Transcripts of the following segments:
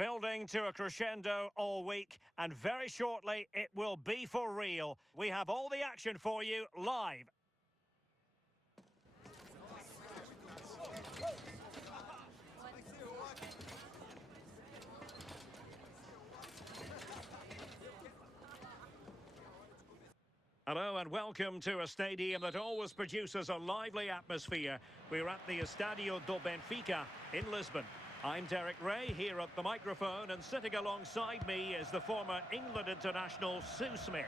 building to a crescendo all week, and very shortly it will be for real. We have all the action for you live. Hello and welcome to a stadium that always produces a lively atmosphere. We're at the Estadio do Benfica in Lisbon. I'm Derek Ray here at the microphone, and sitting alongside me is the former England international Sue Smith.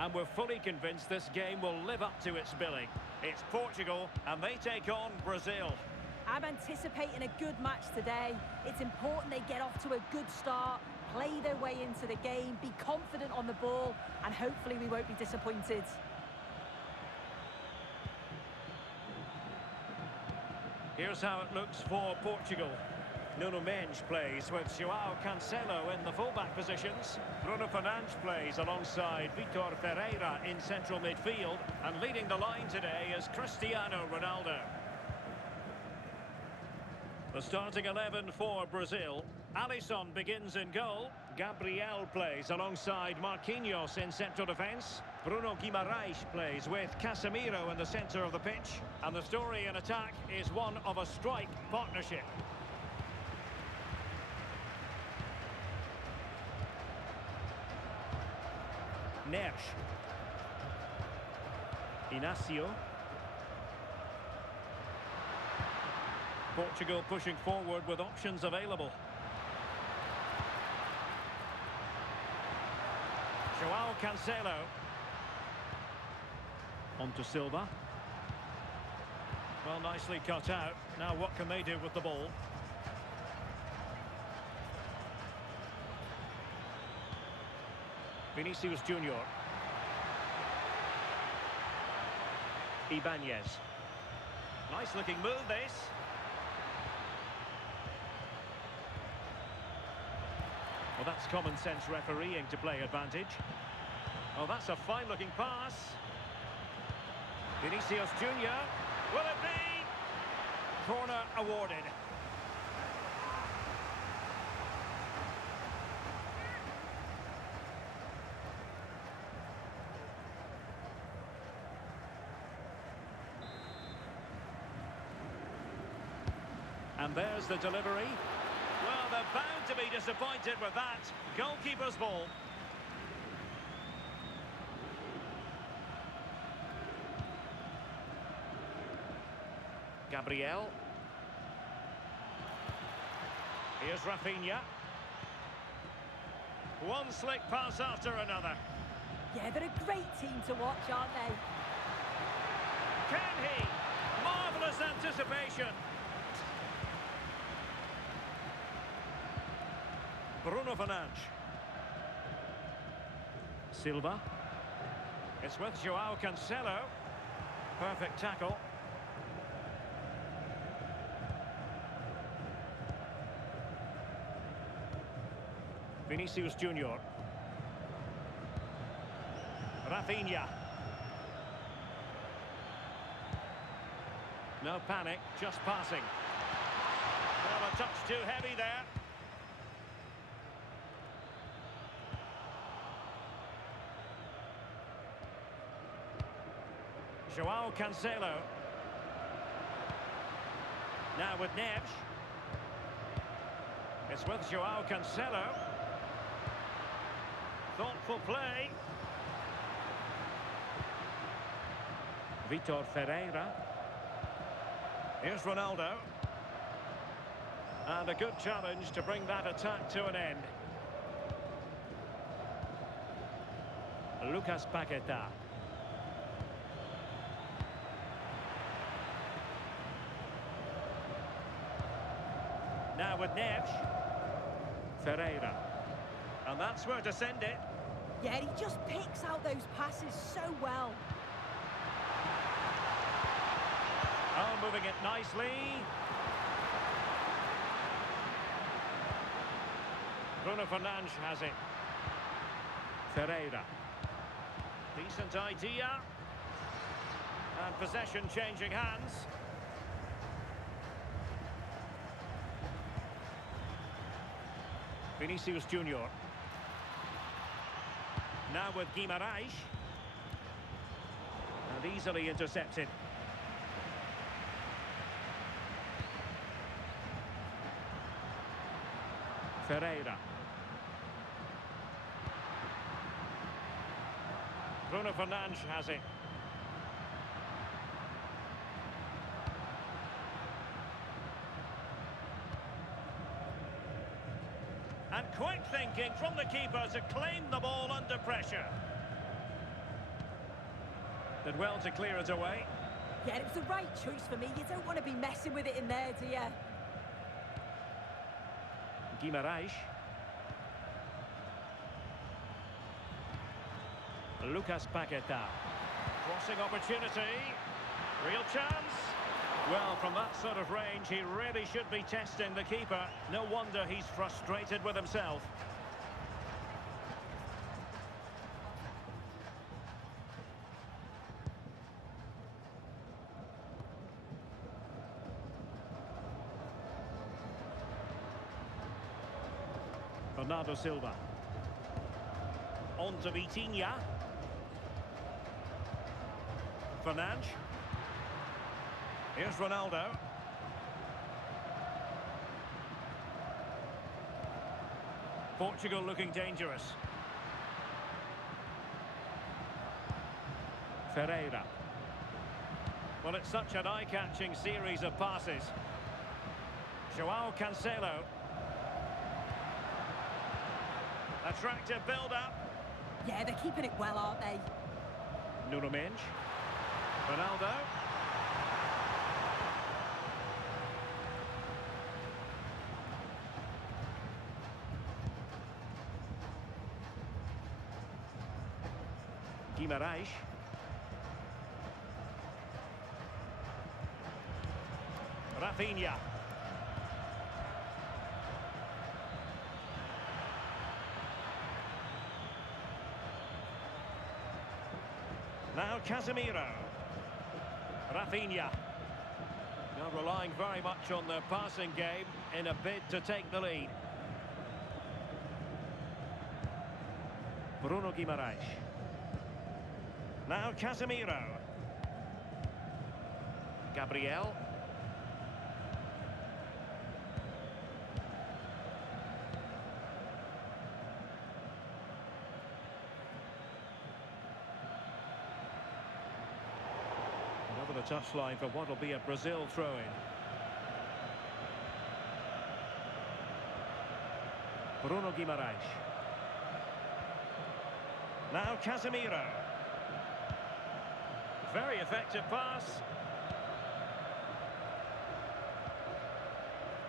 And we're fully convinced this game will live up to its billing. It's Portugal and they take on Brazil. I'm anticipating a good match today. It's important they get off to a good start, play their way into the game, be confident on the ball, and hopefully we won't be disappointed. Here's how it looks for Portugal. Nuno Mendes plays with João Cancelo in the fullback positions. Bruno Fernandes plays alongside Vitor Ferreira in central midfield. And leading the line today is Cristiano Ronaldo. The starting 11 for Brazil. Alisson begins in goal. Gabriel plays alongside Marquinhos in central defence. Bruno Guimaraes plays with Casemiro in the centre of the pitch. And the story in attack is one of a strike partnership. Neres. Inacio. Portugal pushing forward with options available. João Cancelo. On to Silva. Well, nicely cut out. Now what can they do with the ball? Vinicius Junior. Ibanez. Nice looking move this. Well, that's common sense refereeing to play advantage. Oh, that's a fine looking pass. Vinicius Junior. Will it be? Corner awarded. And there's the delivery. Well, they're bound to be disappointed with that. Goalkeeper's ball. Gabriel. Here's Rafinha. One slick pass after another. Yeah, they're a great team to watch, aren't they? Can he? Marvellous anticipation. Bruno Fernandes. Silva. It's with João Cancelo. Perfect tackle. Vinicius Junior. Rafinha. No panic, just passing. Well, a touch too heavy there. João Cancelo. Now with Neves. It's with João Cancelo. Thoughtful play. Vitor Ferreira. Here's Ronaldo. And a good challenge to bring that attack to an end. Lucas Paquetá. Now with Neves. Ferreira. And that's where to send it. Yeah, he just picks out those passes so well. Oh, moving it nicely. Bruno Fernandes has it. Ferreira. Decent idea. And possession changing hands. Vinicius Junior. Now with Guimarães. And easily intercepted. Ferreira. Bruno Fernandes has it. And quick thinking from the keeper to claim the ball under pressure. Did well to clear it away. Yeah, it was the right choice for me. You don't want to be messing with it in there, do you? Guimarães. Lucas Paquetá. Crossing opportunity. Real chance. Well, from that sort of range, he really should be testing the keeper. No wonder he's frustrated with himself. Bernardo Silva. On to Vitinha. Fernandes. Here's Ronaldo. Portugal looking dangerous. Ferreira. Well, it's such an eye-catching series of passes. João Cancelo. Attractive build-up. Yeah, they're keeping it well, aren't they? Nuno Mendes. Ronaldo. Guimarães. Rafinha. Now Casemiro. Rafinha. Now relying very much on their passing game in a bid to take the lead. Bruno Guimarães. Now Casemiro. Gabriel. Over the touchline for what will be a Brazil throw-in. Bruno Guimarães. Now Casemiro. Very effective pass.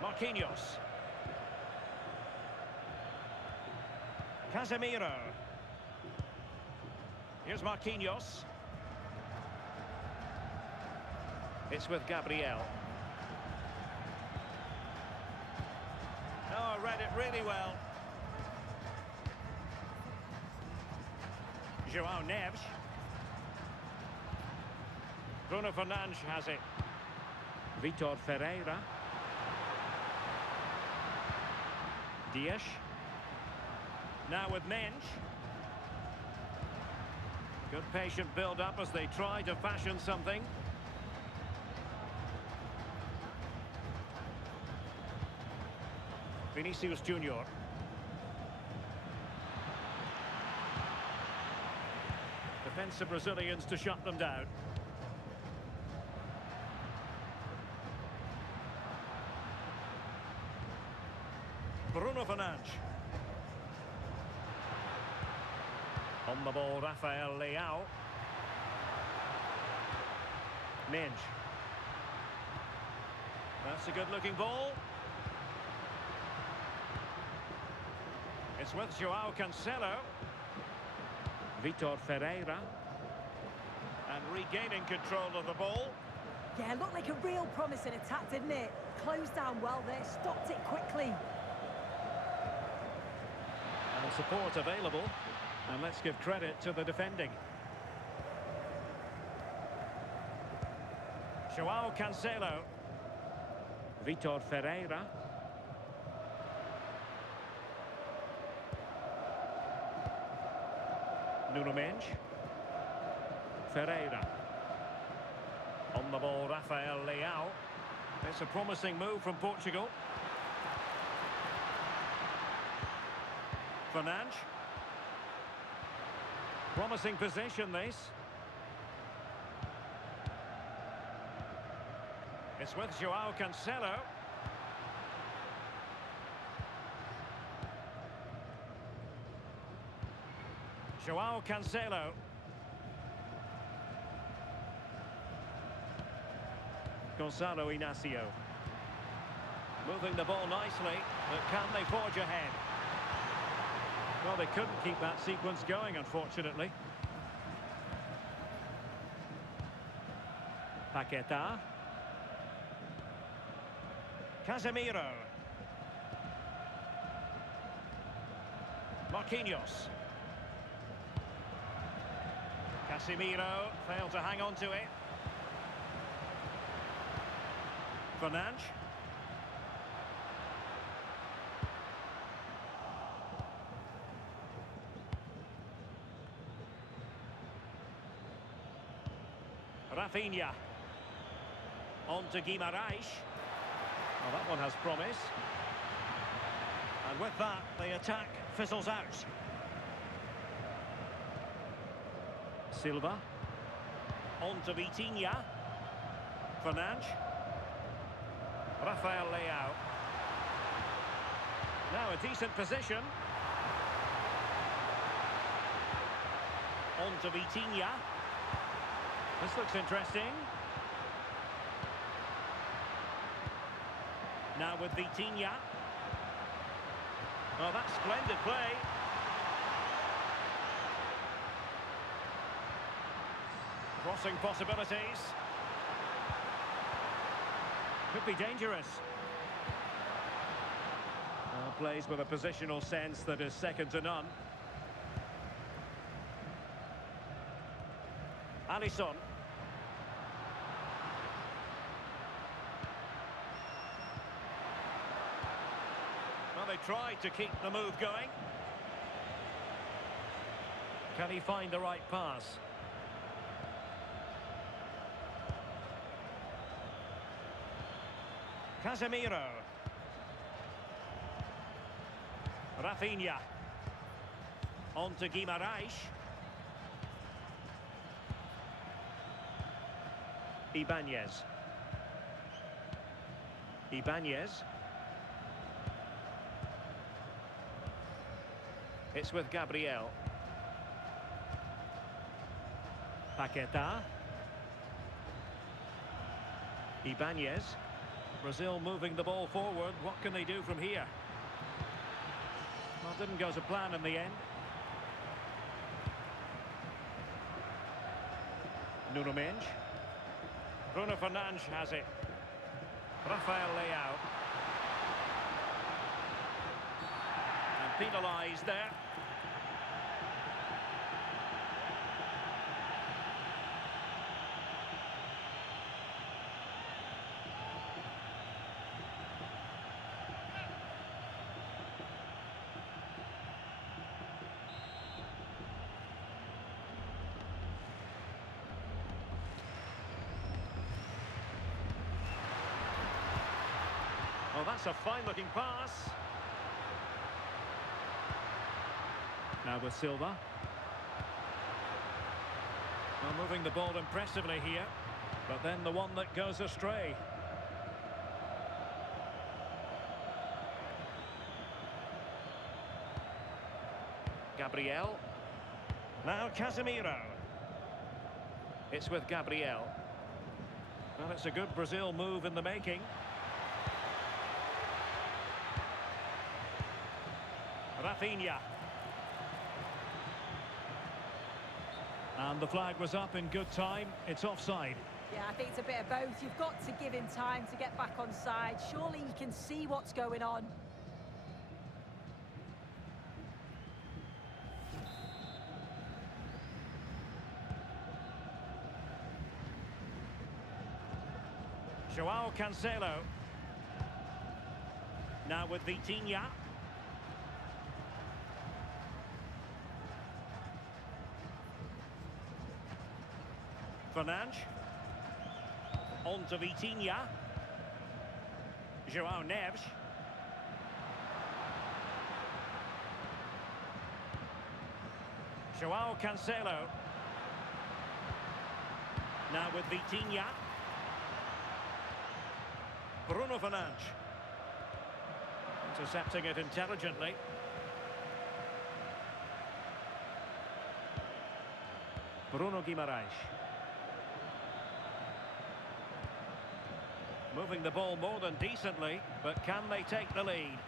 Marquinhos. Casemiro. Here's Marquinhos. It's with Gabriel. Oh, I read it really well. João Neves. Bruno Fernandes has it. Vitor Ferreira. Dias. Now with Mendes. Good patient build-up as they try to fashion something. Vinicius Junior. Defensive Brazilians to shut them down. Bruno Fernandes. On the ball, Rafael Leao. Mendes. That's a good-looking ball. It's with João Cancelo. Vitor Ferreira. And regaining control of the ball. Yeah, looked like a real promising attack, didn't it? Closed down well there, stopped it quickly. And support available. And let's give credit to the defending. João Cancelo. Vitor Ferreira. Nuno Mendes. Ferreira. On the ball, Rafael Leao. It's a promising move from Portugal. Fernandes. Promising position, this. It's with Joao Cancelo. Joao Cancelo. Gonzalo Inacio. Moving the ball nicely, but can they forge ahead? Well, they couldn't keep that sequence going, unfortunately. Paquetá. Casemiro. Marquinhos. Casemiro failed to hang on to it. Fernandes. Rafinha. On to Guimarães. Well, that one has promise. And with that, the attack fizzles out. Silva. On to Vitinha. Fernandes. Rafael Leao. Now a decent position. On to Vitinha. This looks interesting. Now with Vitinha. Oh, that's splendid play. Crossing possibilities. Could be dangerous. Plays with a positional sense that is second to none. Alisson. Well, they tried to keep the move going. Can he find the right pass? Casemiro. Rafinha. On to Guimarães. Ibanez. It's with Gabriel. Paquetá. Ibanez. Brazil moving the ball forward. What can they do from here? Well, didn't go to plan in the end. Nuno Mendes. Bruno Fernandes has it. Rafael Leao. And penalised there. Well, that's a fine-looking pass. Now with Silva. Well, moving the ball impressively here, but then the one that goes astray. Gabriel. Now Casemiro. It's with Gabriel. Well, it's a good Brazil move in the making. Rafinha. And the flag was up in good time. It's offside. Yeah, I think it's a bit of both. You've got to give him time to get back on side. Surely he can see what's going on. Joao Cancelo. Now with Vitinha. Fernandes. On to Vitinha. João Neves. João Cancelo. Now with Vitinha. Bruno Fernandes. Intercepting it intelligently. Bruno Guimaraes. Moving the ball more than decently, but can they take the lead?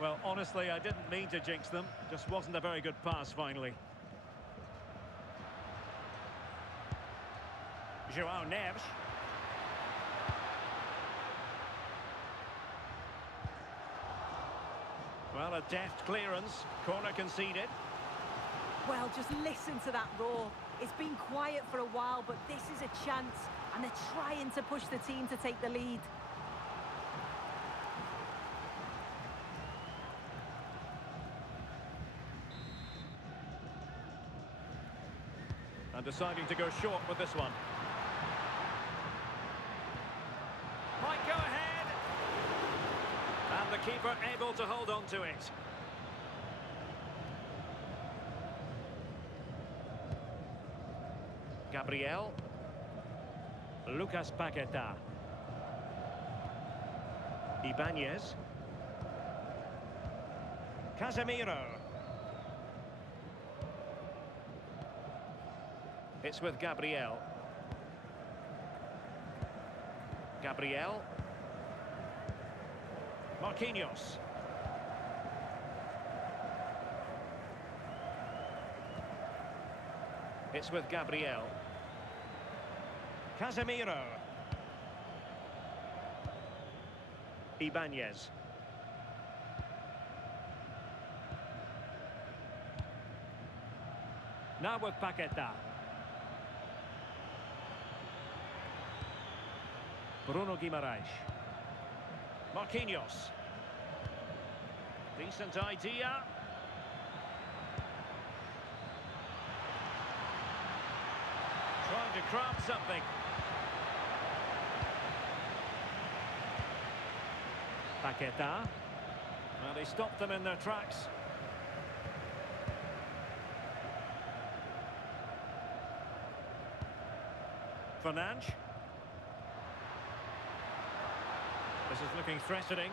Well, honestly, I didn't mean to jinx them. Just wasn't a very good pass, finally. João Neves. Well, a deft clearance. Corner conceded. Well, just listen to that roar. It's been quiet for a while, but this is a chance, and they're trying to push the team to take the lead. And deciding to go short with this one. Might go ahead. And the keeper able to hold on to it. Gabriel. Lucas Paqueta. Ibanez. Casemiro. It's with Gabriel. Gabriel. Marquinhos. It's with Gabriel. Casemiro. Ibanez. Now with Paqueta. Bruno Guimaraes. Marquinhos. Decent idea. Trying to craft something. Paqueta. Well, he stopped them in their tracks. Fernandes. This is looking threatening.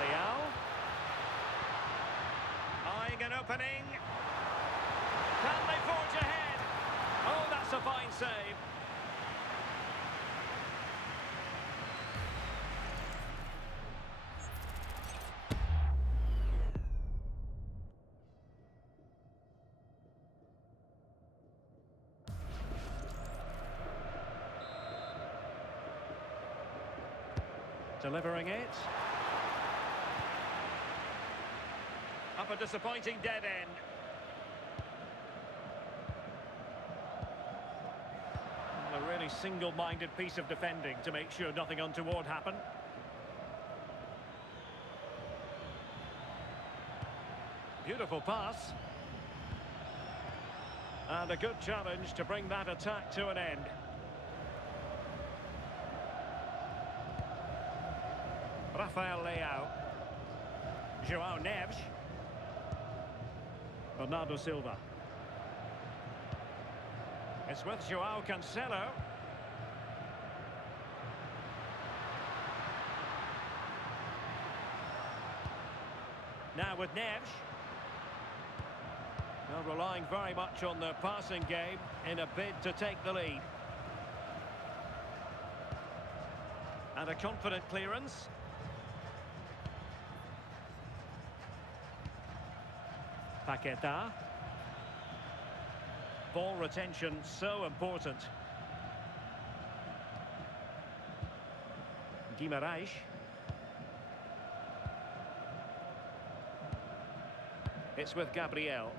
Leal. Eyeing an opening. Can they forge ahead? Oh, that's a fine save. Delivering it. Up a disappointing dead end. A really single-minded piece of defending to make sure nothing untoward happened. Beautiful pass. And a good challenge to bring that attack to an end. Rafael Leao. João Neves. Bernardo Silva. It's with João Cancelo. Now with Neves. Now relying very much on their passing game in a bid to take the lead. And a confident clearance. Paqueta. Ball retention so important. Guimaraes. It's with Gabriel.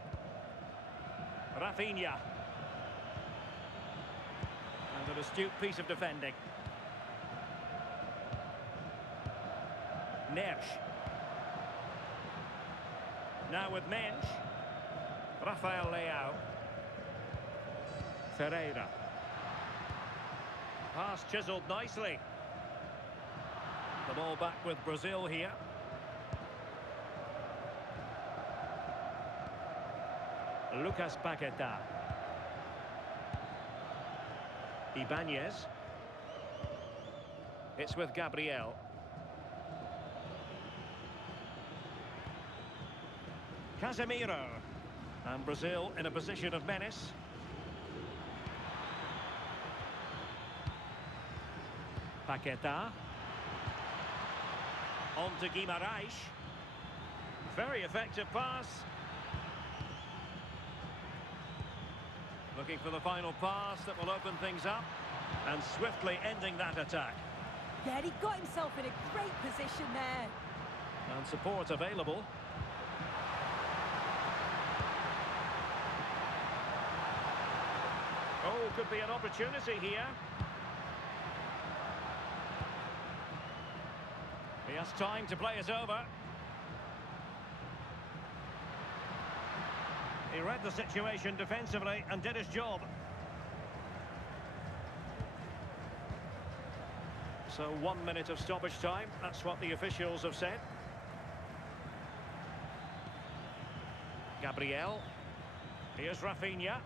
Rafinha. And an astute piece of defending. Neves. Now with Mensch. Rafael Leao. Ferreira. Pass chiselled nicely. The ball back with Brazil here. Lucas Paqueta. Ibanez. It's with Gabriel. Casemiro. And Brazil in a position of menace. Paqueta. On to Guimarães. Very effective pass. Looking for the final pass that will open things up. And swiftly ending that attack. Yeah, he got himself in a great position there. And support available. Oh, could be an opportunity here. He has time to play it over. He read the situation defensively and did his job. So 1 minute of stoppage time, that's what the officials have said. Gabriel. Here's Rafinha.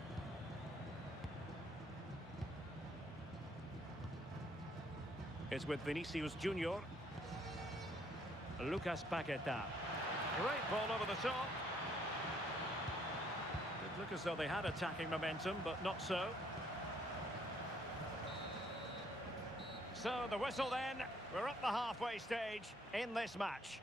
It's with Vinicius Junior. Lucas Paqueta. Great ball over the top. It looked as though they had attacking momentum, but not so. So the whistle then. We're at the halfway stage in this match.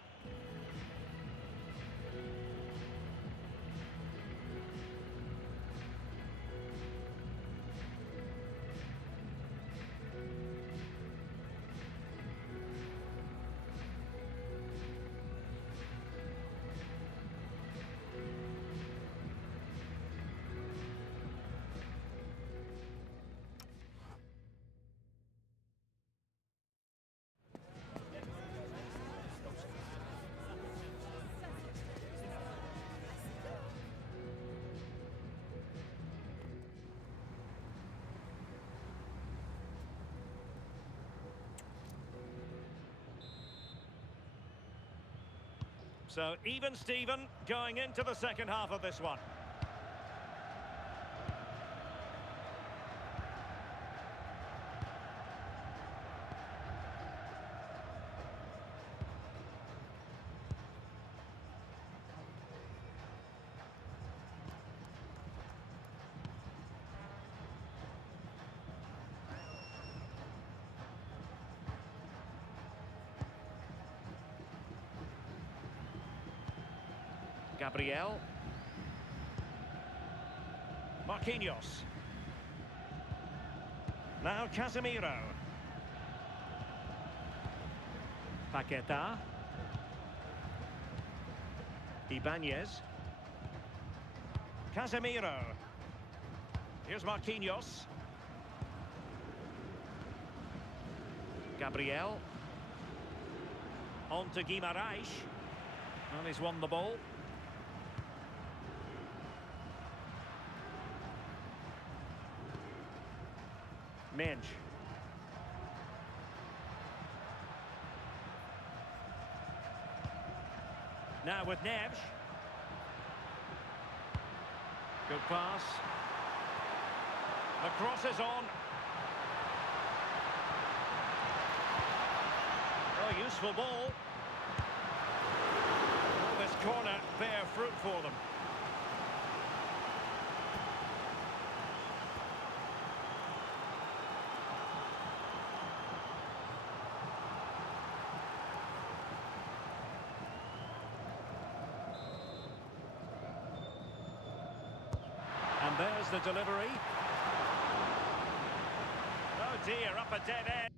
So even Steven going into the second half of this one. Gabriel. Marquinhos. Now Casemiro. Paqueta. Ibanez. Casemiro. Here's Marquinhos. Gabriel. On to Guimarães. And he's won the ball. Mensch. Now with Neves. Good pass. The cross is on. Oh, useful ball. Will this corner bear fruit for them? And there's the delivery. Oh dear, up a dead end.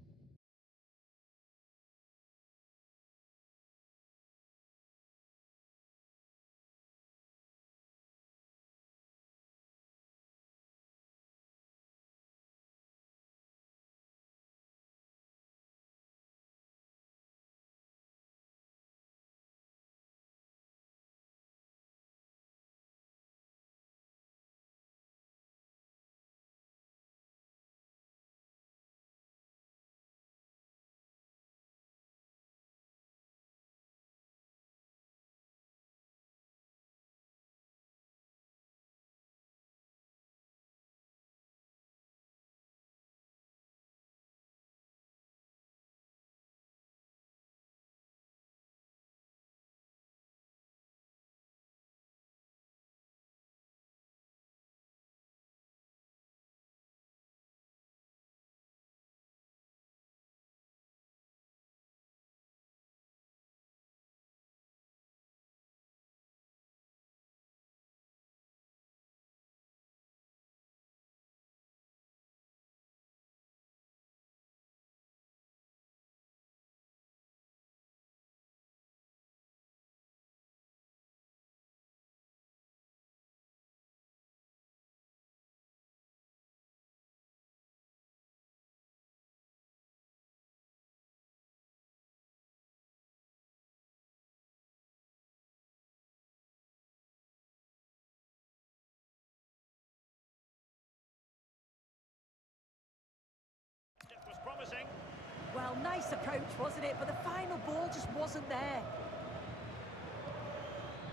Well, nice approach, wasn't it? But the final ball just wasn't there.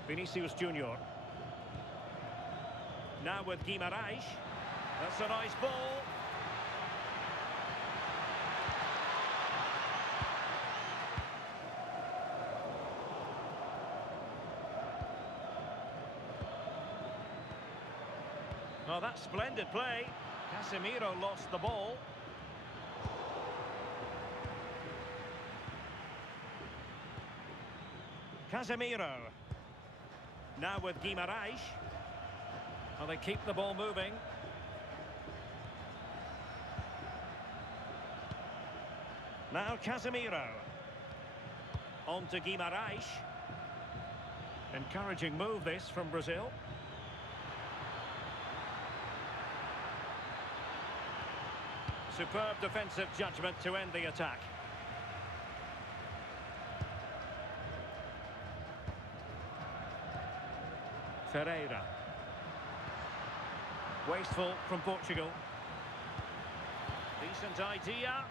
Vinicius Junior. Now with Guimarães. That's a nice ball. Oh, that's splendid play. Casemiro lost the ball. Casemiro. Now with Guimarães. Well, they keep the ball moving. Now Casemiro. On to Guimarães. Encouraging move this from Brazil. Superb defensive judgment to end the attack. Ferreira. Wasteful from Portugal. Decent idea.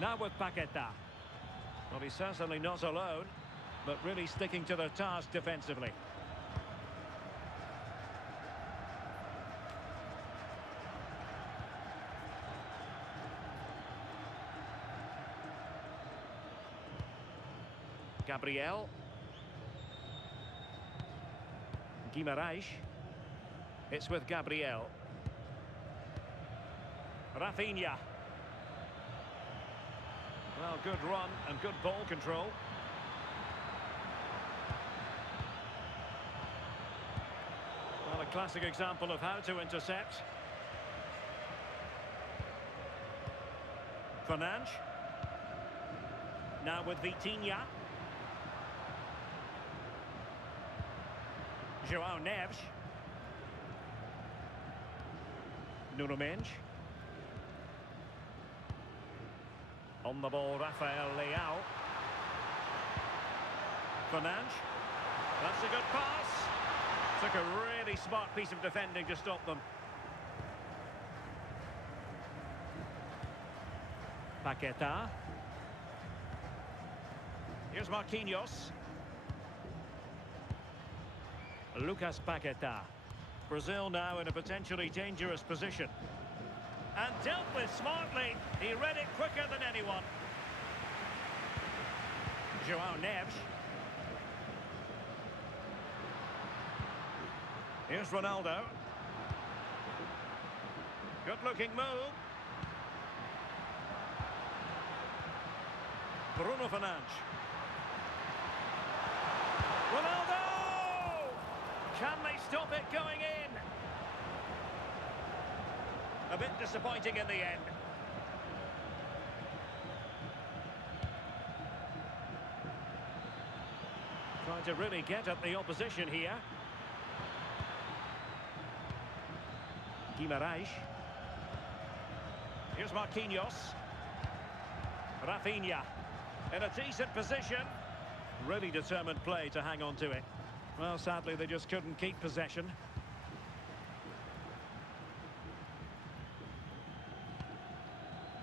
Now with Paquetá. Well, he's certainly not alone, but really sticking to the task defensively. Gabriel. Guimarães. It's with Gabriel. Rafinha. Well, good run and good ball control. Well, a classic example of how to intercept. Fernandes. Now with Vitinha. João Neves. Nuno Mendes. On the ball, Rafael Leao. Fernandes. That's a good pass. Took a really smart piece of defending to stop them. Paquetá. Here's Marquinhos. Lucas Paquetá. Brazil now in a potentially dangerous position. And dealt with smartly. He read it quicker than anyone. João Neves. Here's Ronaldo. Good-looking move. Bruno Fernandes. Ronaldo! Can they stop it going in? A bit disappointing in the end. Trying to really get at the opposition here. Guimarães. Here's Marquinhos. Rafinha. In a decent position. Really determined play to hang on to it. Well, sadly, they just couldn't keep possession.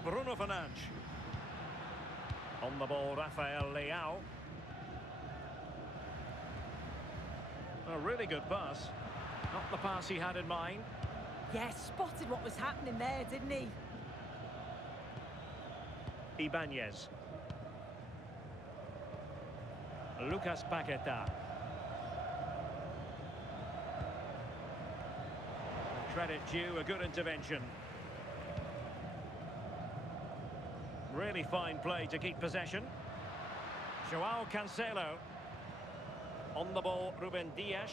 Bruno Fernandes. On the ball, Rafael Leao. A really good pass. Not the pass he had in mind. Yeah, spotted what was happening there, didn't he? Ibanez. Lucas Paquetá. Credit due, a good intervention. Really fine play to keep possession. João Cancelo. On the ball, Ruben Dias.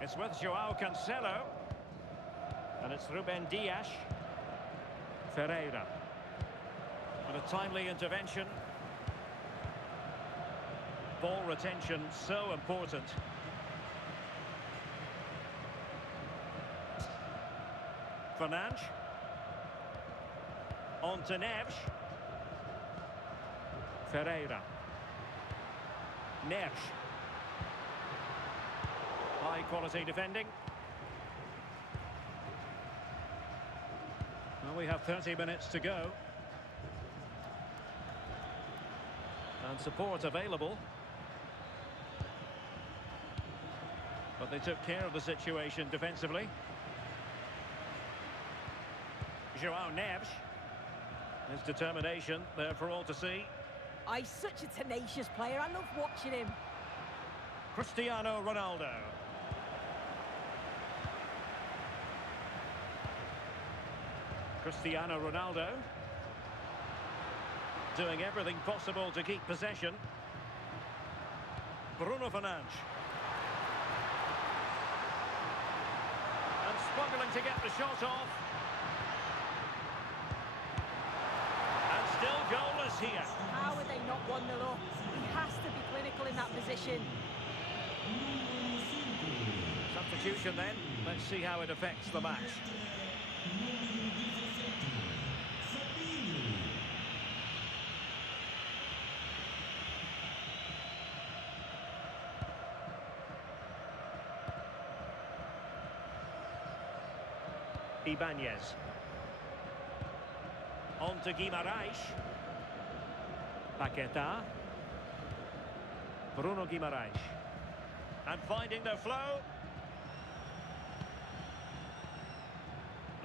It's with João Cancelo. And it's Ruben Dias. Ferreira. And a timely intervention. Ball retention so important. Fernandes. On to Neves. Ferreira. Neves. High quality defending. Well, we have 30 minutes to go. And support available. But they took care of the situation defensively. João Neves. His determination there for all to see. He's such a tenacious player. I love watching him. Cristiano Ronaldo. Cristiano Ronaldo. Doing everything possible to keep possession. Bruno Fernandes. And struggling to get the shot off. And still goalless here. How are they not 1-0 up? He has to be clinical in that position. Substitution then. Let's see how it affects the match. Ibanez. On to Guimarães. Paquetá. Bruno Guimarães. And finding their flow.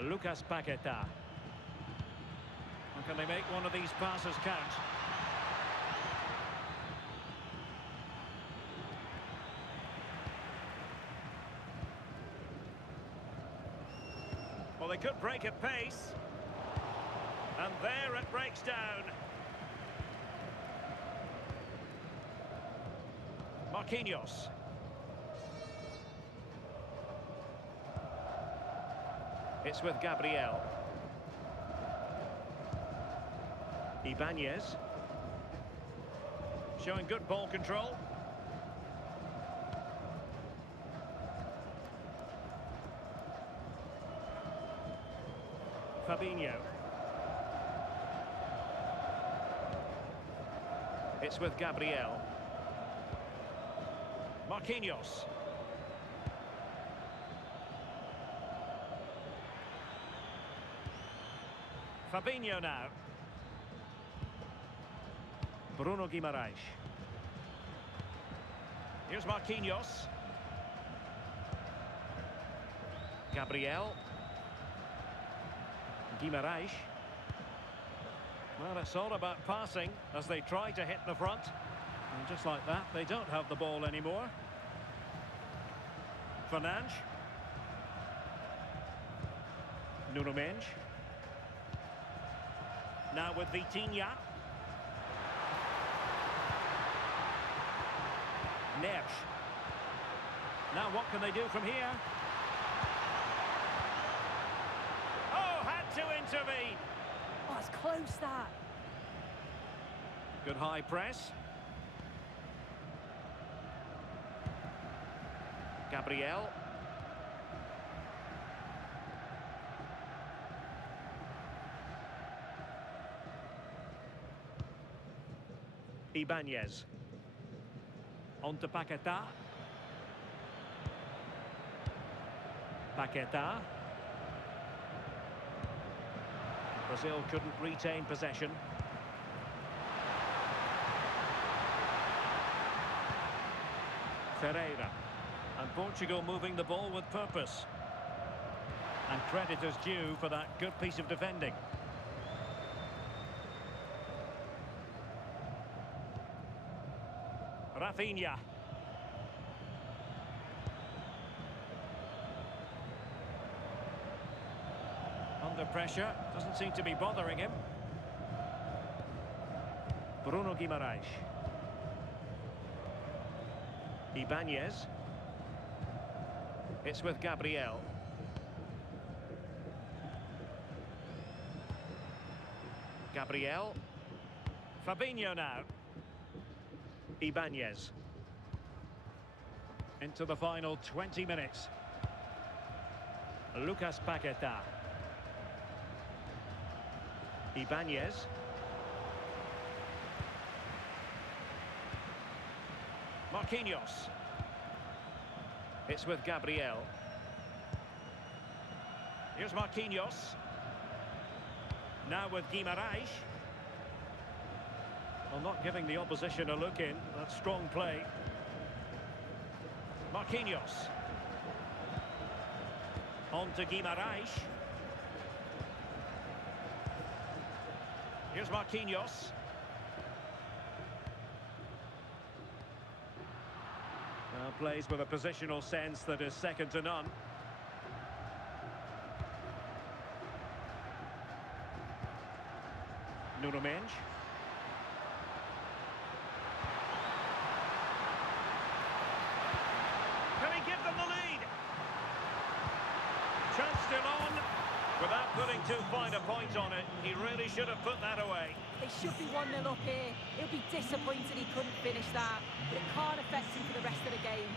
Lucas Paquetá. Can they make one of these passes count? Well, they could break at pace. And there it breaks down. Marquinhos. It's with Gabriel. Ibanez. Showing good ball control. Fabinho. It's with Gabriel. Marquinhos. Fabinho now. Bruno Guimarães. Here's Marquinhos. Gabriel. Guimarães. Well, it's all about passing as they try to hit the front. And just like that, they don't have the ball anymore. Fernandes. Nuno Mendes. Now with Vitinha. Neves. Now what can they do from here? Oh, had to intervene. Oh, it's close, that. Good high press. Gabriel. Ibanez. On to Paquetá. Paquetá. Brazil couldn't retain possession. Ferreira. And Portugal moving the ball with purpose. And credit is due for that good piece of defending. Rafinha. Under pressure, doesn't seem to be bothering him. Bruno Guimarães. Ibanez. It's with Gabriel. Gabriel. Fabinho now. Ibanez. Into the final 20 minutes. Lucas Paquetá. Ibanez. Marquinhos. It's with Gabriel. Here's Marquinhos. Now with Guimarães. Well, not giving the opposition a look in. That's strong play. Marquinhos. On to Guimarães. Here's Marquinhos. Plays with a positional sense that is second to none. Nuno Mendes. Can he give them the lead? Chance still on. Without putting too fine a point on it, he really should have put that away. They should be 1-0 up here. He'll be disappointed he couldn't finish that, but it can't affect him for the rest of the game.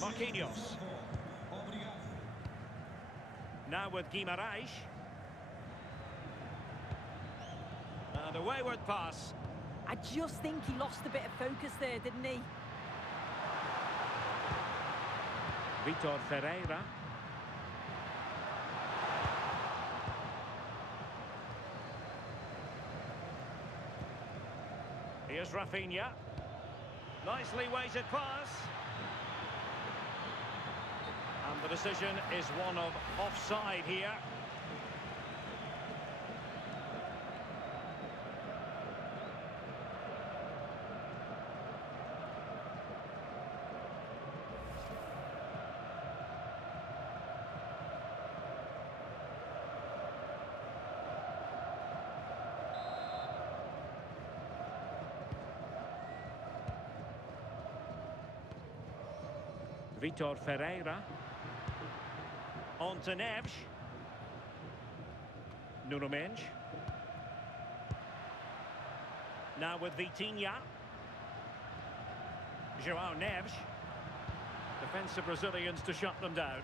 Marquinhos. Now with Guimarães. And a wayward pass. I just think he lost a bit of focus there, didn't he? Vitor Ferreira. Here's Rafinha. Nicely weighted pass. And the decision is one of offside here. Vitor Ferreira. On to Neves. Nuno Mendes. Now with Vitinha. João Neves. Defensive Brazilians to shut them down.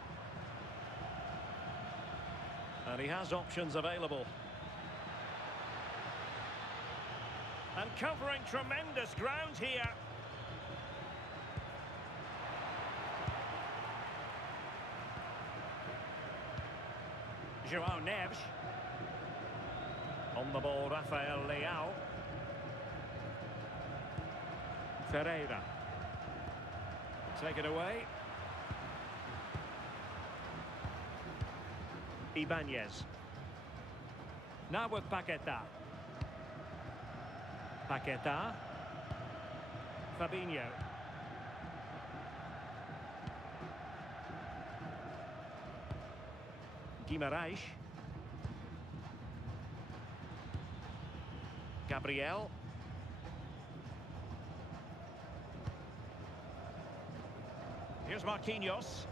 And he has options available. And covering tremendous ground here. João Neves. On the ball, Rafael Leao. Ferreira. Take it away. Ibanez. Now with Paquetá. Paquetá. Fabinho. Guimarães. Gabriel. Here's Marquinhos.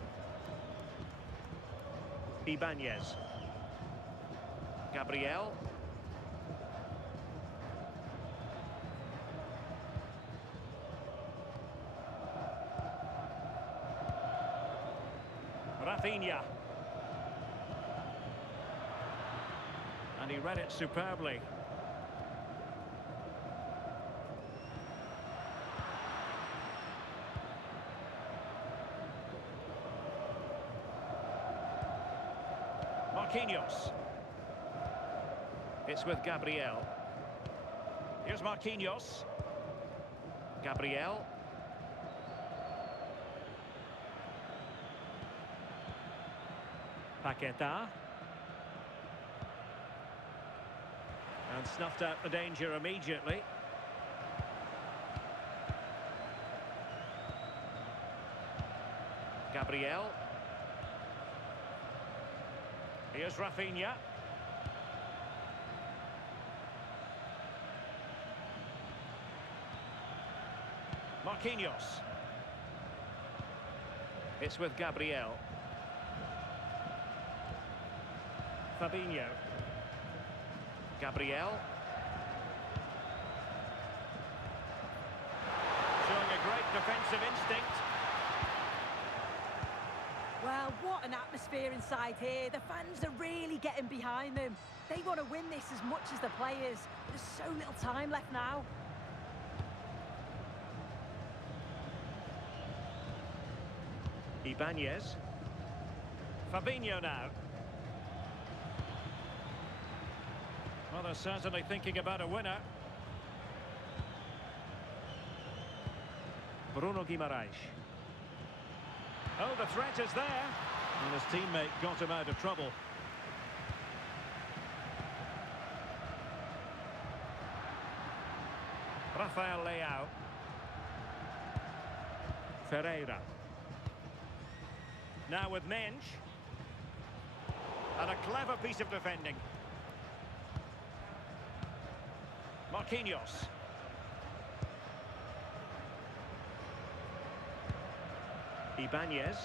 Ibanez. Gabriel. Rafinha. And he read it superbly. Marquinhos. It's with Gabriel. Here's Marquinhos. Gabriel. Paquetá. And snuffed out the danger immediately. Gabriel. Here's Rafinha. Marquinhos. It's with Gabriel. Fabinho. Gabriel. Showing a great defensive instinct. Well, what an atmosphere inside here. The fans are really getting behind them. They want to win this as much as the players. There's so little time left now. Ibanez. Fabinho now. Well, they're certainly thinking about a winner. Bruno Guimaraes. Oh, the threat is there. And his teammate got him out of trouble. Rafael Leao. Ferreira. Now with Mensch. And a clever piece of defending. Marquinhos. Ibanez.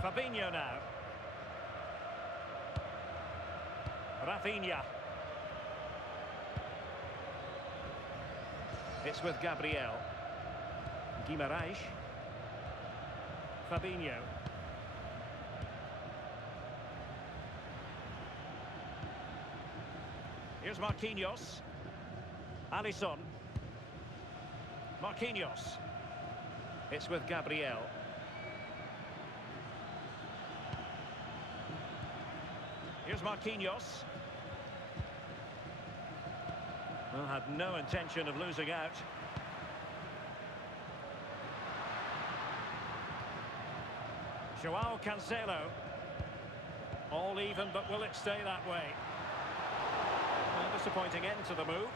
Fabinho now. Rafinha. It's with Gabriel. Guimaraes. Fabinho. Here's Marquinhos. Alisson. Marquinhos. It's with Gabriel. Here's Marquinhos. Well, had no intention of losing out. Joao Cancelo. All even, but will it stay that way? A disappointing end to the move.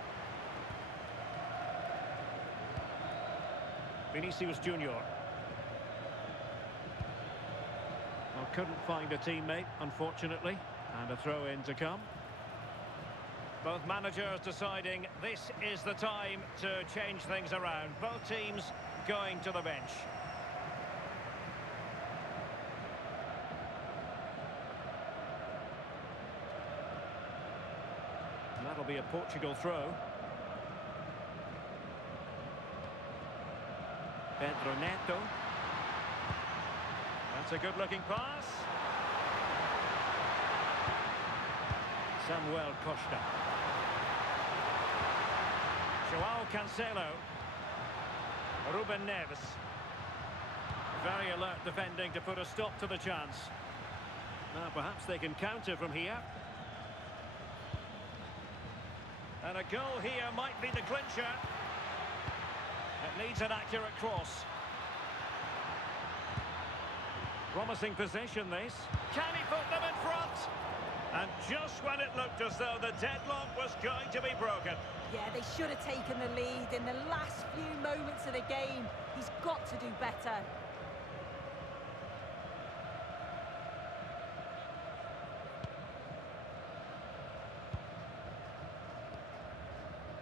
Vinicius Junior. Well, couldn't find a teammate, unfortunately. And a throw-in to come. Both managers deciding this is the time to change things around. Both teams going to the bench. And that'll be a Portugal throw. Pedro Neto. That's a good-looking pass. Samuel Costa. Joao Cancelo. Ruben Neves. Very alert defending to put a stop to the chance. Now perhaps they can counter from here. And a goal here might be the clincher. It needs an accurate cross. Promising possession this. Can he put them in front? And just when it looked as though the deadlock was going to be broken. Yeah, they should have taken the lead in the last few moments of the game. He's got to do better.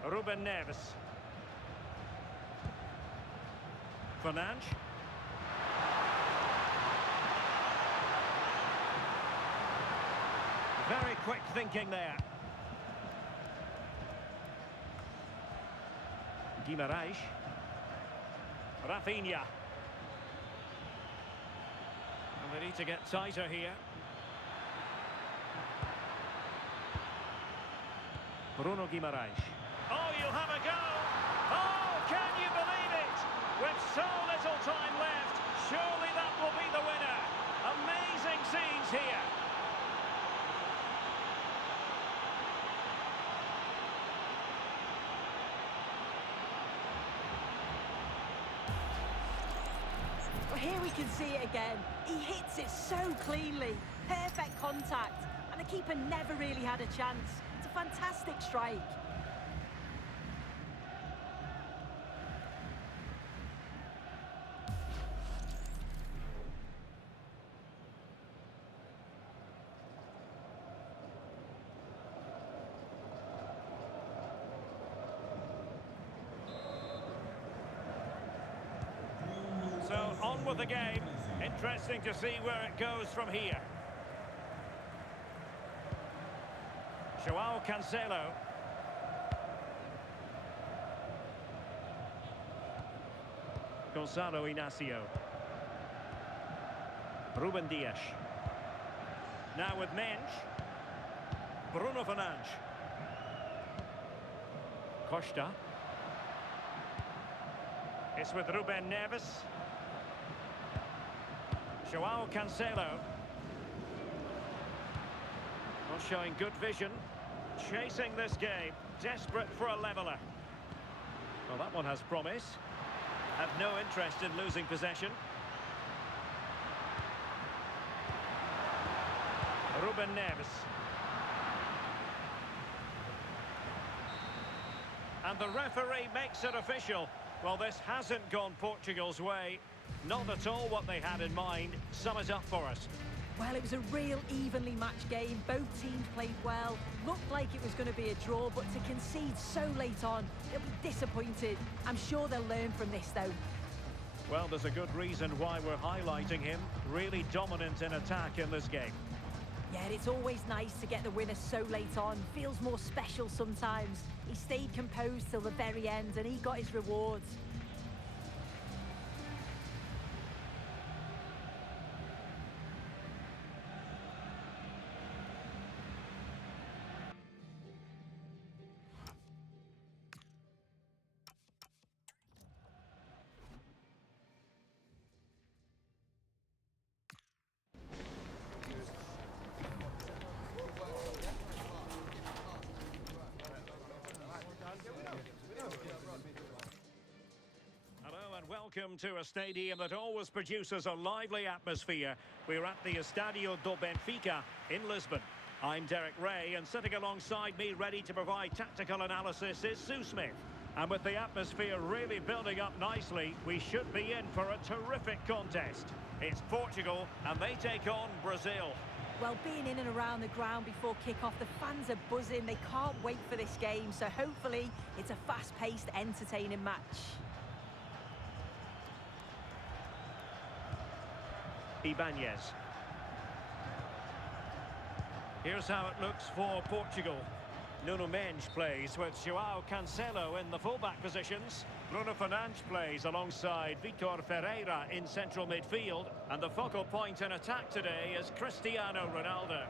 Ruben Neves. Fernandes. Very quick thinking there. Guimaraes. Rafinha. And they need to get tighter here. Bruno Guimaraes. Oh, you'll have a go. Oh, can you believe it? With so little time left, surely that will be the winner. Amazing scenes here. Well, here we can see it again. He hits it so cleanly. Perfect contact. And the keeper never really had a chance. It's a fantastic strike. So on with the game. Interesting to see where it goes from here. Joao Cancelo. Gonzalo Inacio. Ruben Dias. Now with Mensch. Bruno Fernandes. Costa. It's with Ruben Neves. Joao Cancelo. Not showing good vision. Chasing this game. Desperate for a leveller. Well, that one has promise. Have no interest in losing possession. Ruben Neves. And the referee makes it official. Well, this hasn't gone Portugal's way. Not at all what they had in mind. Sum it up for us. Well, it was a real evenly matched game. Both teams played well. Looked like it was going to be a draw, but to concede so late on, they'll be disappointed. I'm sure they'll learn from this, though. Well, there's a good reason why we're highlighting him. Really dominant in attack in this game. Yeah, it's always nice to get the winner so late on. Feels more special sometimes. He stayed composed till the very end, and he got his rewards. Welcome to a stadium that always produces a lively atmosphere. We're at the Estadio do Benfica in Lisbon. I'm Derek Ray, and sitting alongside me ready to provide tactical analysis is Sue Smith. And with the atmosphere really building up nicely, we should be in for a terrific contest. It's Portugal, and they take on Brazil. Well, being in and around the ground before kick-off, the fans are buzzing. They can't wait for this game, so hopefully it's a fast-paced, entertaining match. Ibanez. Here's how it looks for Portugal. Nuno Mendes plays with Joao Cancelo in the fullback positions. Bruno Fernandes plays alongside Vitor Ferreira in central midfield. And the focal point in attack today is Cristiano Ronaldo.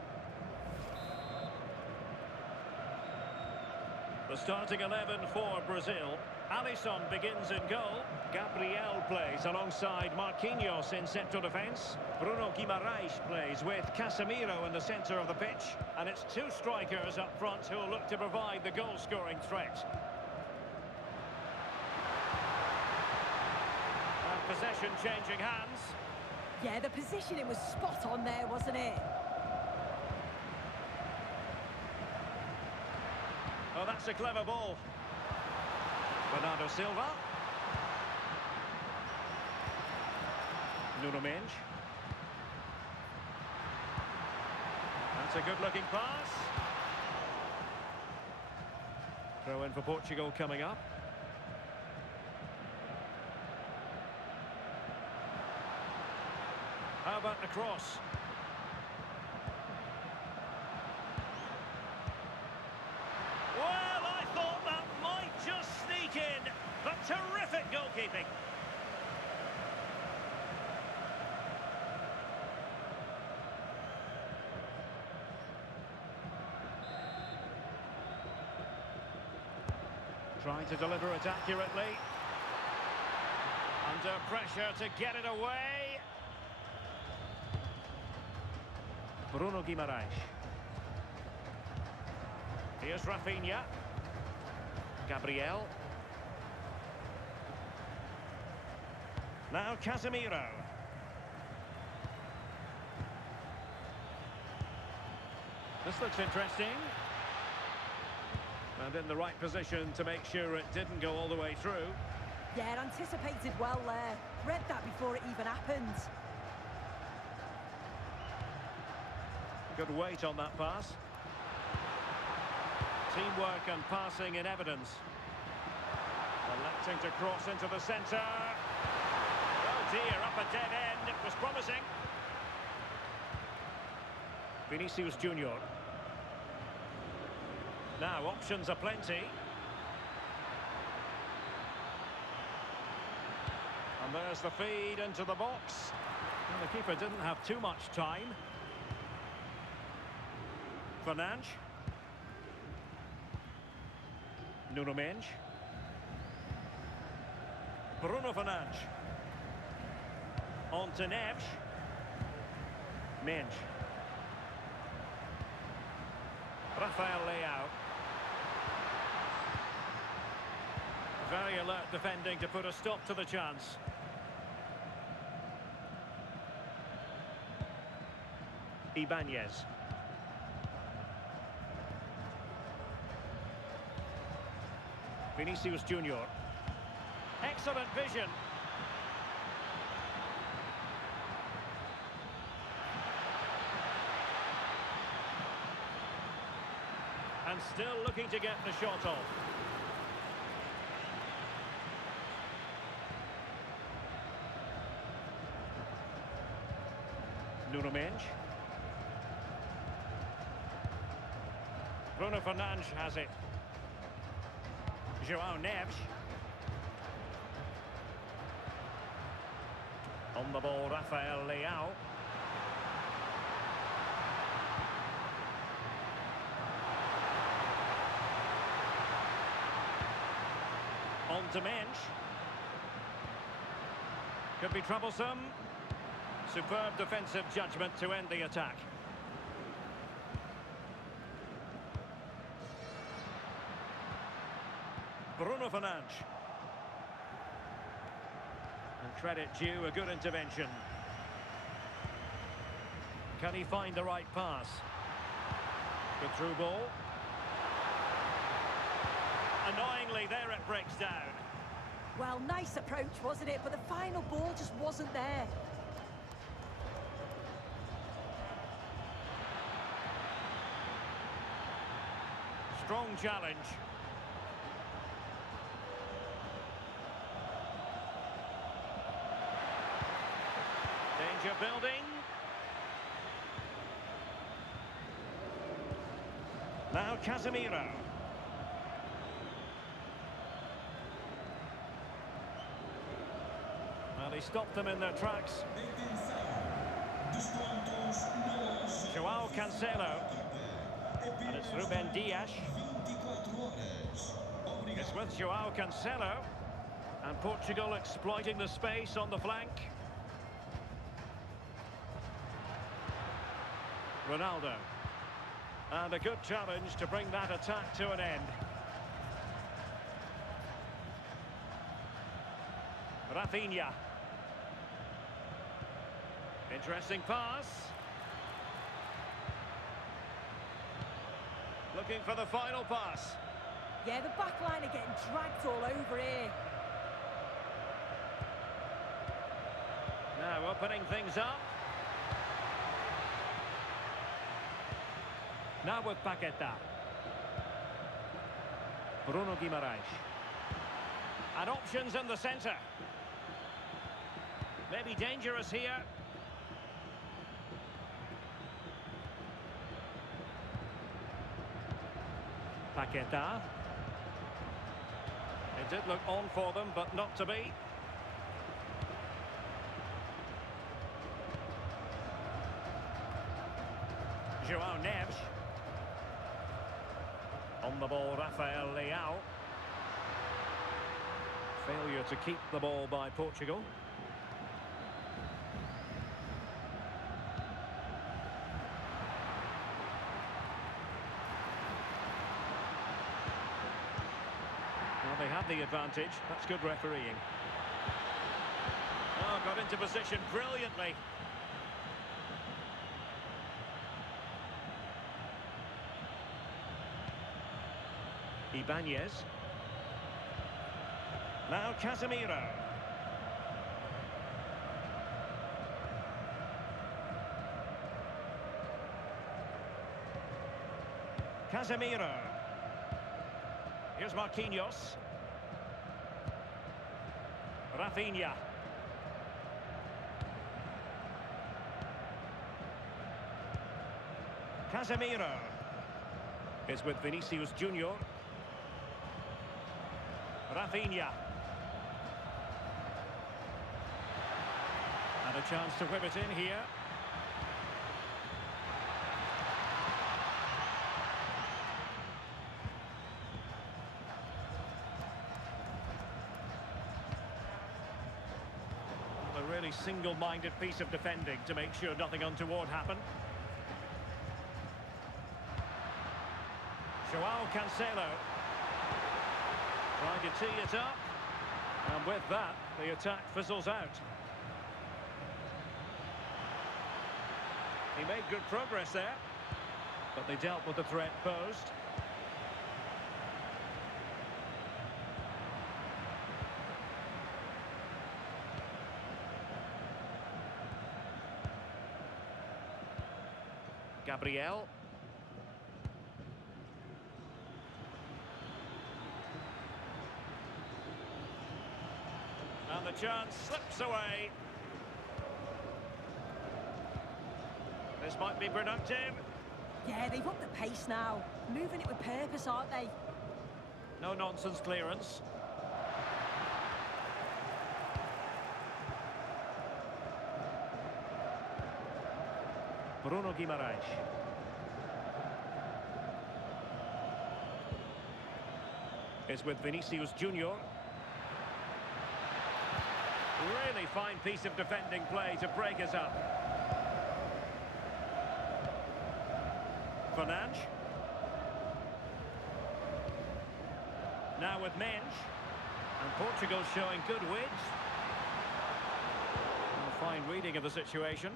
The starting 11 for Brazil. Alisson begins in goal. Gabriel plays alongside Marquinhos in central defence. Bruno Guimaraes plays with Casemiro in the centre of the pitch. And it's two strikers up front who will look to provide the goal-scoring threat. And possession changing hands. Yeah, the positioning was spot on there, wasn't it? Oh, that's a clever ball. Bernardo Silva. Nuno Mendes. That's a good-looking pass. Throw in for Portugal coming up. How about the cross? Well, I thought that might just sneak in, but terrific goalkeeping. Trying to deliver it accurately. Under pressure to get it away. Bruno Guimaraes. Here's Rafinha. Gabriel. Now Casemiro. This looks interesting. And in the right position to make sure it didn't go all the way through. Yeah, it anticipated well there. Read that before it even happened. Good weight on that pass. Teamwork and passing in evidence. Electing to cross into the centre. Oh dear, up a dead end. It was promising. Vinicius Junior. Now, options are plenty. And there's the feed into the box. And the keeper didn't have too much time. Fernandes. Nuno Mendes. Bruno Fernandes. On to Neves. Mensch. Rafael Leao. Very alert defending to put a stop to the chance. Ibanez. Vinicius Junior. Excellent vision. And still looking to get the shot off. Nuno Mensch. Bruno Fernandes has it. João Neves. On the ball, Rafael Leao. On to Mensch. Could be troublesome. Superb defensive judgment to end the attack. Bruno Fernandes. And credit due, a good intervention. Can he find the right pass? Good through ball. Annoyingly, there it breaks down. Well, nice approach, wasn't it? But the final ball just wasn't there. Strong challenge. Danger building. Now Casemiro. Well, he stopped them in their tracks. João Cancelo. And it's Ruben Dias. It's with João Cancelo. And Portugal exploiting the space on the flank. Ronaldo. And a good challenge to bring that attack to an end. Rafinha. Interesting pass. Looking for the final pass. Yeah, the back line are getting dragged all over here. Now opening things up. Now with Paqueta. Bruno Guimaraes. And options in the centre. Maybe dangerous here. Paqueta. It did look on for them, but not to be. João Neves. On the ball, Rafael Leao. Failure to keep the ball by Portugal. Well, they had the advantage. That's good refereeing. Oh, got into position brilliantly. Ibanez. Now Casemiro. Casemiro. Here's Marquinhos. Rafinha. Casemiro is with Vinicius Junior. Rafinha. And a chance to whip it in here. They're really really single-minded piece of defending to make sure nothing untoward happened. Joao Cancelo. Trying to tee it up. And with that, the attack fizzles out. He made good progress there, but they dealt with the threat posed. Gabriel. And the chance slips away. This might be productive. Yeah, they've upped the pace now. Moving it with purpose, aren't they? No nonsense clearance. Bruno Guimaraes. It's with Vinicius Junior. Really fine piece of defending play to break us up. Fernandes. Now with Mensch. And Portugal showing good width. A fine reading of the situation.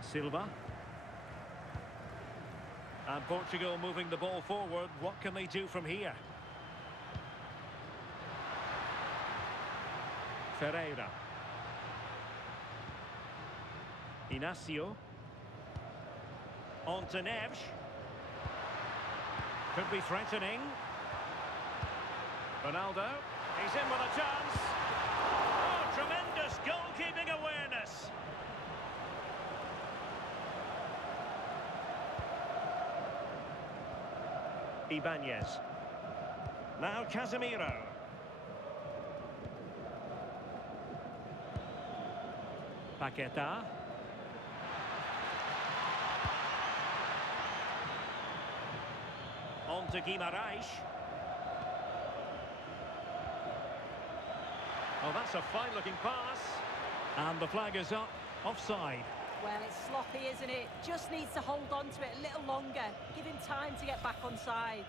Silva. And Portugal moving the ball forward. What can they do from here? Ferreira. Inacio. On to Neves. Could be threatening. Ronaldo. He's in with a chance. Oh, tremendous goalkeeping awareness. Ibanez. Now Casemiro. Paqueta. On to Guimaraes. Oh, that's a fine-looking pass. And the flag is up. Offside. Well, it's sloppy, isn't it? Just needs to hold on to it a little longer. Give him time to get back on side.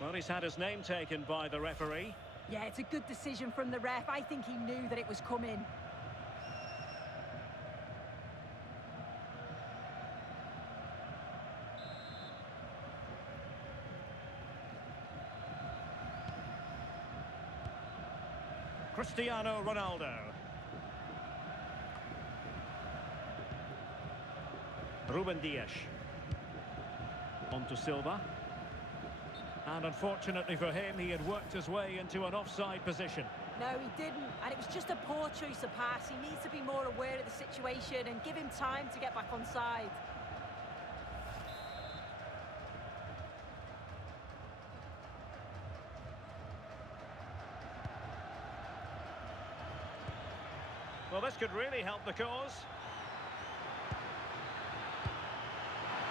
Well, he's had his name taken by the referee. Yeah, it's a good decision from the ref. I think he knew that it was coming. Cristiano Ronaldo. Ruben Dias. On to Silva. And unfortunately for him, he had worked his way into an offside position. No, he didn't. And it was just a poor choice of pass. He needs to be more aware of the situation and give him time to get back on side. Well, this could really help the cause.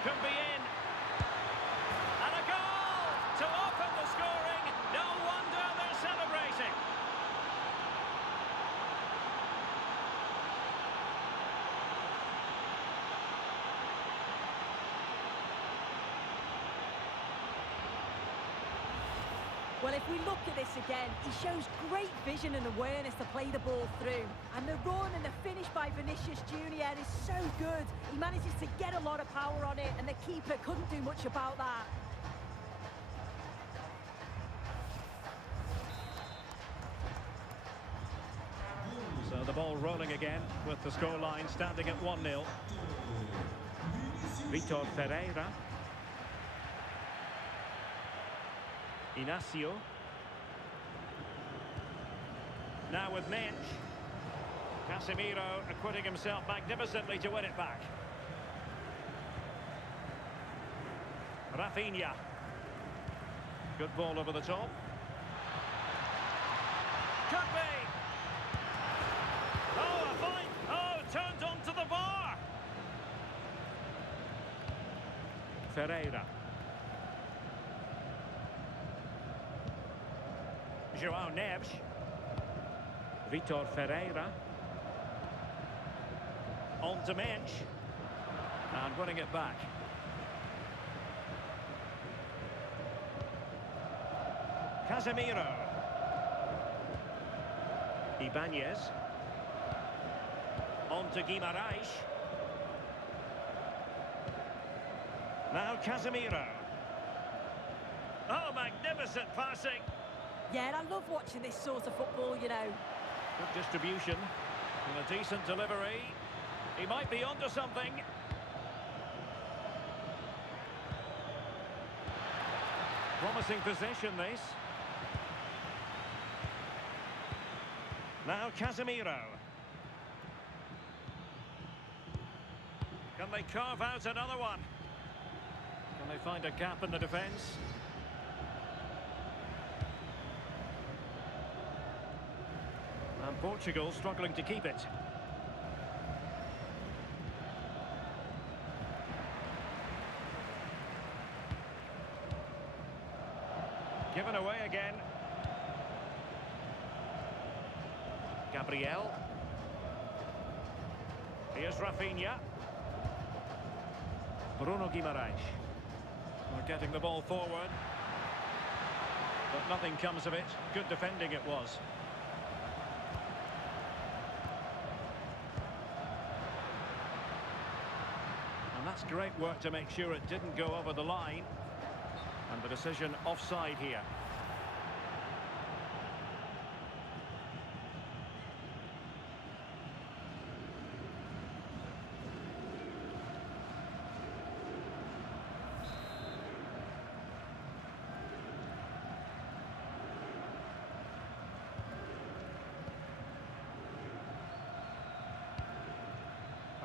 Could be in. And a goal to open the scoring. No wonder they're celebrating. Well, if we look at this again, he shows great vision and awareness to play the ball through. And the run and the finish by Vinicius Junior is so good. He manages to get a lot of power on it, and the keeper couldn't do much about that. So the ball rolling again with the scoreline standing at 1-0. Vitor Ferreira. Inacio. Now with Mensch. Casemiro acquitting himself magnificently to win it back. Rafinha. Good ball over the top. Could be. Oh, a fine. Oh, turned onto the bar. Ferreira. João Neves. Vitor Ferreira. On to Mensch. And winning it back. Casemiro. Ibanez. On to Guimarães. Now Casemiro. Oh, magnificent passing. Yeah, I love watching this sort of football, you know. Good distribution and a decent delivery. He might be onto something. Promising possession, this. Now Casemiro. Can they carve out another one? Can they find a gap in the defence? And Portugal struggling to keep it. Given away again. Gabriel. Here's Rafinha. Bruno Guimarães. We're getting the ball forward. But nothing comes of it. Good defending it was. And that's great work to make sure it didn't go over the line. And the decision offside here.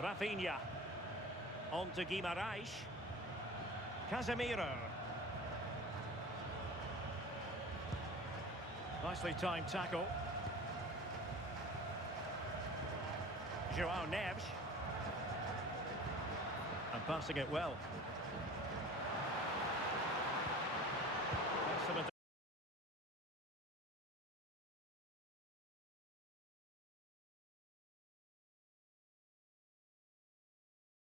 Rafinha. On to Guimarães. Casemiro. Nicely timed tackle. João Neves. And passing it well.